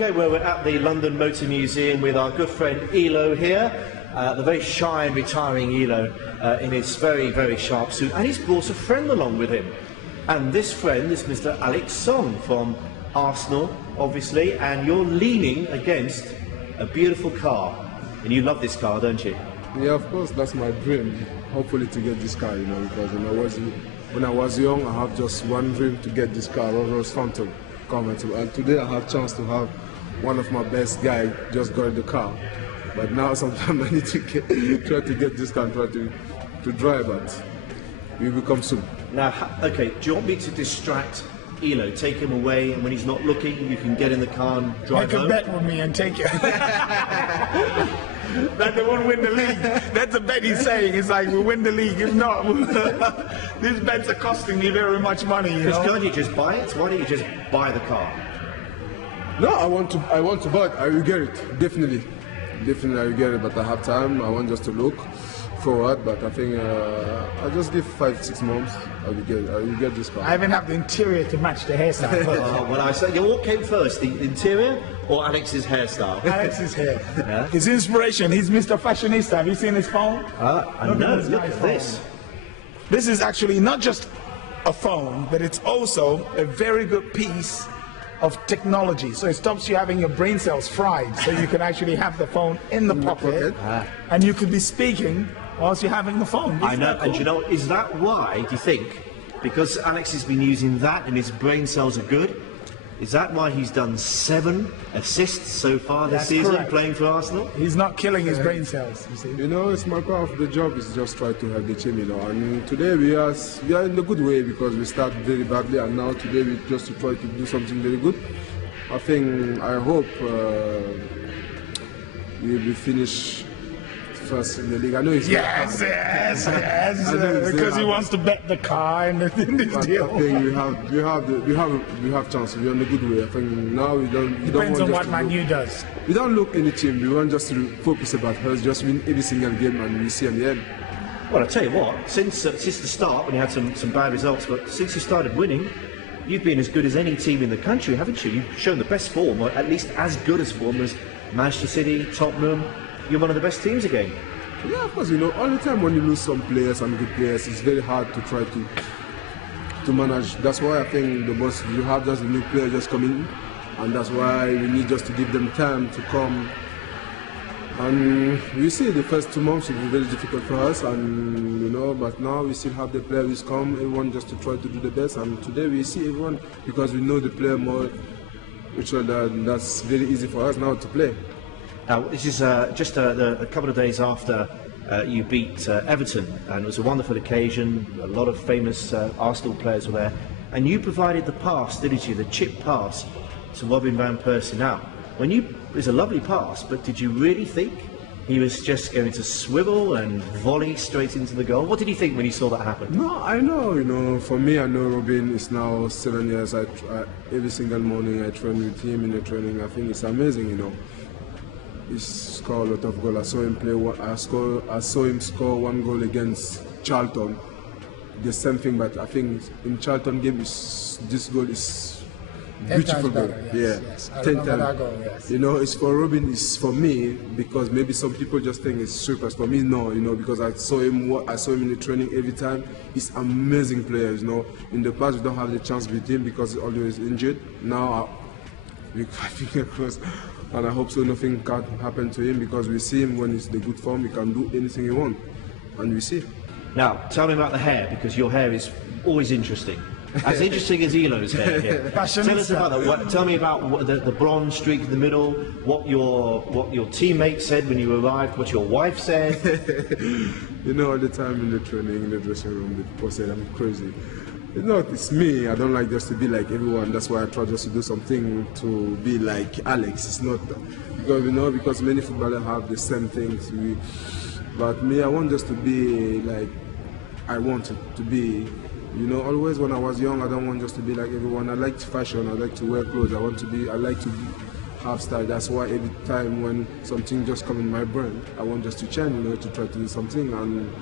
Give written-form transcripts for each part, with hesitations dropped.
Okay, well, we're at the London Motor Museum with our good friend Elo here, the very shy and retiring Elo in his very, very sharp suit, and he's brought a friend along with him. And this friend is Mr. Alex Song from Arsenal, obviously, and you're leaning against a beautiful car. And you love this car, don't you? Yeah, of course, that's my dream, hopefully to get this car, you know, because when I was young, I have just one dream to get this car, Rolls-Royce Phantom. And today I have a chance to have one of my best guys just got the car. But now sometimes I need to try to get this car and try to drive, but we will come soon. Now, okay, do you want me to distract Elo, take him away, and when he's not looking, you can get in the car and drive home? Make a bet with me and take it. That they won't win the league. That's a bet he's saying. It's like, we'll win the league. If not, these bets are costing me very much money, you know? Can't you just buy it? Why don't you just buy the car? No, I want to buy it. I will get it, definitely. Definitely I will get it, but I have time. I want just to look forward, but I think I'll just give 5-6 months. I will get this car. I even have the interior to match the hairstyle. When I say, what came first, the interior or Alex's hairstyle? Alex's hair. Yeah? His inspiration. He's Mr. Fashionista. Have you seen his phone? I know. Look at this. This is actually not just a phone, but it's also a very good piece of technology. So it stops you having your brain cells fried, so you can actually have the phone in the pocket, and you could be speaking whilst you're having the phone. I know, cool? And you know, is that why, do you think, because Alex has been using that and his brain cells are good, is that why he's done 7 assists so far this season, correct, playing for Arsenal? He's not killing his brain cells, you see. You know, it's my part of the job is just try to help the team, you know. And today we are in a good way because we started very badly, and now today we just try to do something very good. I hope we will finish first in the league. I know it's yes, because he wants to bet the car and this deal. I think we have chance. We're on a good way. I think now we don't. Depends on what Man U does. We don't look any team. We want just to focus about us, just win every single game, and we see at the end. Well, I tell you what. Since the start, when you had some bad results, but since you started winning, you've been as good as any team in the country, haven't you? You've shown the best form, or at least as good as form as Manchester City, Tottenham. You're one of the best teams again. Yeah, of course, you know, all the time when you lose some players and good players, it's very hard to try to manage. That's why I think the boss, you have just a new player just coming, and that's why we need just to give them time to come. And we see the first 2 months will be very difficult for us, and you know, but now we still have the players come, everyone just to try to do the best. And today we see everyone because we know the player more, which that's very easy for us now to play. Now, this is just a couple of days after you beat Everton, and it was a wonderful occasion. A lot of famous Arsenal players were there, and you provided the pass, didn't you? The chip pass to Robin van Persie. Now, it was a lovely pass, but did you really think he was just going to swivel and volley straight into the goal? What did you think when you saw that happen? No, I know, you know, for me, I know Robin is now 7 years. Every single morning I train with him in the training. I think it's amazing, you know. He scored a lot of goals. I saw him play. I saw him score 1 goal against Charlton. The same thing, but I think in Charlton game, this goal is beautiful goal. Yes. I 10 remember times. that goal, yes. You know, it's for Robin. It's for me because maybe some people just think it's super. For me, no. You know, because I saw him in the training every time. He's amazing player. You know, in the past we don't have the chance with him because he's always injured. Now, we finger crossed. And I hope so nothing can happen to him because we see him when he's in the good form, he can do anything he wants. And we see. Now, tell me about the hair, because your hair is always interesting. As interesting as Elo's hair here. Tell us about that. Tell me about the blonde streak in the middle, what your teammates said when you arrived, what your wife said. You know, all the time in the training, in the dressing room, the people said I'm crazy. It's me. I don't like just to be like everyone. That's why I try just to do something to be like Alex. It's not because you know, because many footballers have the same things. But me, I want just to be like I wanted to be. You know, always when I was young, I don't want just to be like everyone. I like fashion. I like to wear clothes. I like to have style. That's why every time when something just comes in my brain, I want just to change. You know, to try to do something. And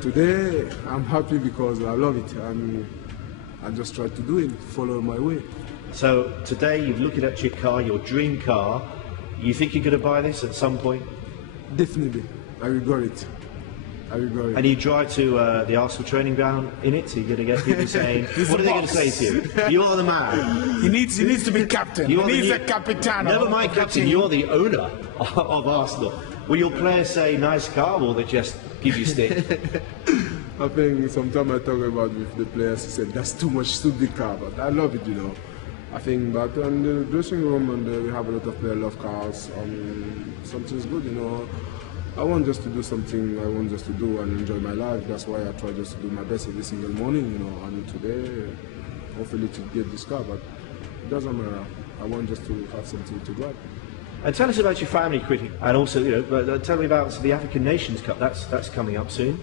today, I'm happy because I love it, and I just try to do it, follow my way. So today you're looking at your car, your dream car. You think you're going to buy this at some point? Definitely. I regret it. I regret it. And you drive to the Arsenal training ground in it, so you're going to get people saying, what are they going to say to you? You're the man. He needs to be captain. He needs a capitano. Never mind captain, you're the owner of Arsenal. Will your players say nice car, or will they just give you stick? I think sometimes I talk about with the players, he said, that's too much, too big car, but I love it, you know. I think, but in the dressing room, and we have a lot of players love cars, something's good, you know. I want just to do something I want just to do and enjoy my life. That's why I try just to do my best every single morning, you know. And today, hopefully to get this car, but it doesn't matter. I want just to have something to drive. And tell us about your family, cricket, and also, you know, tell me about the African Nations Cup. That's coming up soon.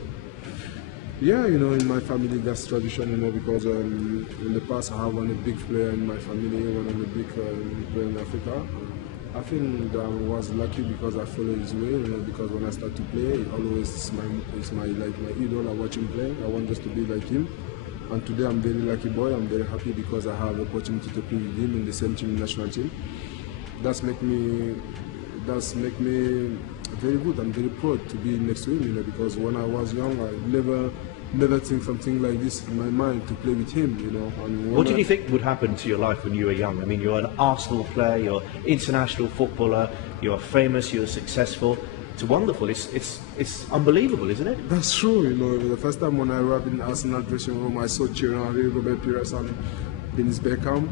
Yeah, you know, in my family that's tradition, you know, because in the past I have one big player in my family, one of the big player in Africa. I think I was lucky because I followed his way, you know, because when I start to play, always it's my idol. I watch him play. I want just to be like him. And today I'm very lucky boy. I'm very happy because I have the opportunity to play with him in the same team, national team. That's make me very good. I'm very proud to be next to him, you know, because when I was young, I never think something like this in my mind to play with him, you know. And what did you think would happen to your life when you were young? I mean, you're an Arsenal player, you're an international footballer, you're famous, you're successful. It's wonderful. It's unbelievable, isn't it? That's true, you know. The first time when I arrived in Arsenal dressing room, I saw Thierry Henry, Robert Pires, and Dennis Beckham.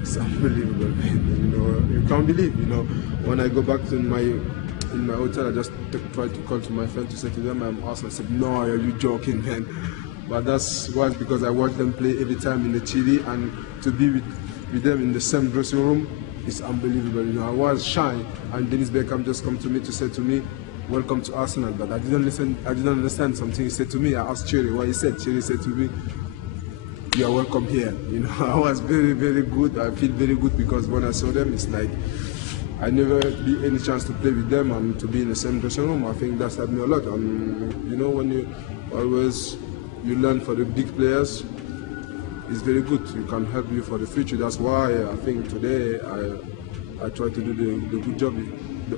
It's unbelievable, man. You know, you can't believe, you know. When I go back to in my hotel, I just try to call to my friend to say to them I'm Arsenal. I said, no, are you joking, man? But that's was because I watch them play every time in the TV, and to be with them in the same dressing room, it's unbelievable. You know, I was shy, and Dennis Beckham just come to me to say to me, welcome to Arsenal. But I didn't listen. I didn't understand something he said to me. I asked Thierry what he said. Thierry said to me, you are welcome here. You know, I was very, very good. I feel very good because when I saw them, it's like I never be any chance to play with them and to be in the same dressing room. I think that's helped me a lot. And you know, when you learn for the big players, it's very good. You can help you for the future. That's why I think today I try to do the good job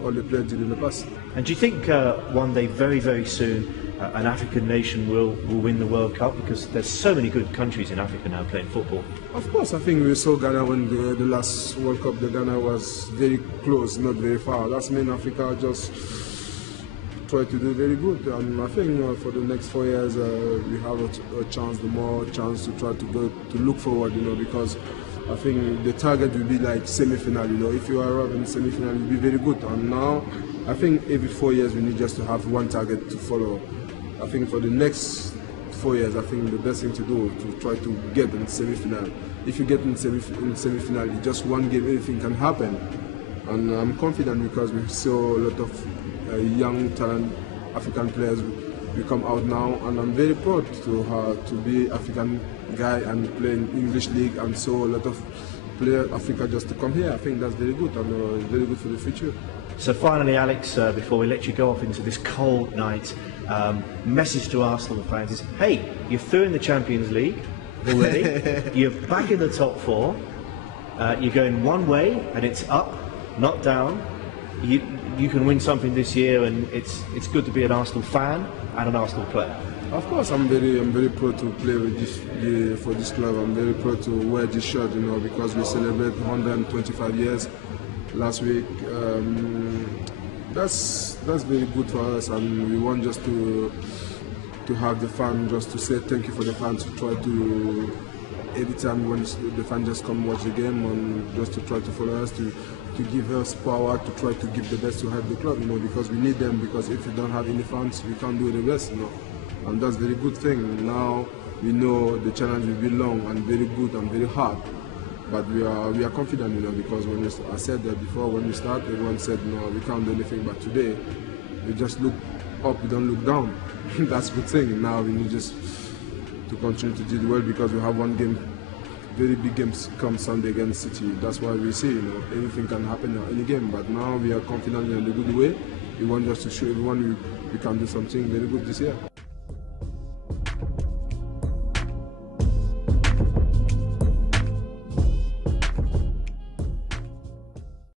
all the players did in the past. And do you think one day, very, very soon, an African nation will win the World Cup? Because there's so many good countries in Africa now playing football. Of course, I think we saw Ghana when the last World Cup. The Ghana was very close, not very far. That's mean Africa just try to do very good. And I think for the next 4 years we have a chance, the more chance to try to go to look forward. You know, because I think the target will be like semi-final. You know, if you are in semi-final, you'll be very good. And now, I think every 4 years we need just to have one target to follow. I think for the next 4 years, I think the best thing to do is to try to get in semi-final. If you get in semi-final, it's just one game, anything can happen. And I'm confident because we saw a lot of young talent African players will come out now, and I'm very proud to be African guy and play in English league, and saw a lot of players Africa just to come here. I think that's very good, and very good for the future. So finally, Alex, before we let you go off into this cold night, message to Arsenal fans is, hey, you're through in the Champions League already, you're back in the top 4, you're going one way and it's up, not down. You can win something this year, and it's good to be an Arsenal fan and an Arsenal player. Of course, I'm very proud to play with for this club. I'm very proud to wear this shirt, you know, because we celebrate 125 years last week. That's very good for us, and we want just to have the fans, just to say thank you for the fans, to try to every time when the fans just come watch the game, and just to try to follow us, to give us power, to try to give the best to help the club, you know, because we need them, because if we don't have any fans, we can't do the rest, you know. And that's a very good thing. Now we know the challenge will be long and very good and very hard, but we are confident, you know, because when I said that before, when we start, everyone said no, we can't do anything, but today we just look up, we don't look down. That's a good thing. Now we need just to continue to do well, because we have one game, very big games come Sunday against City. That's why we say, you know, anything can happen in any game, but now we are confident in a good way. We want just to show everyone we can do something very good this year.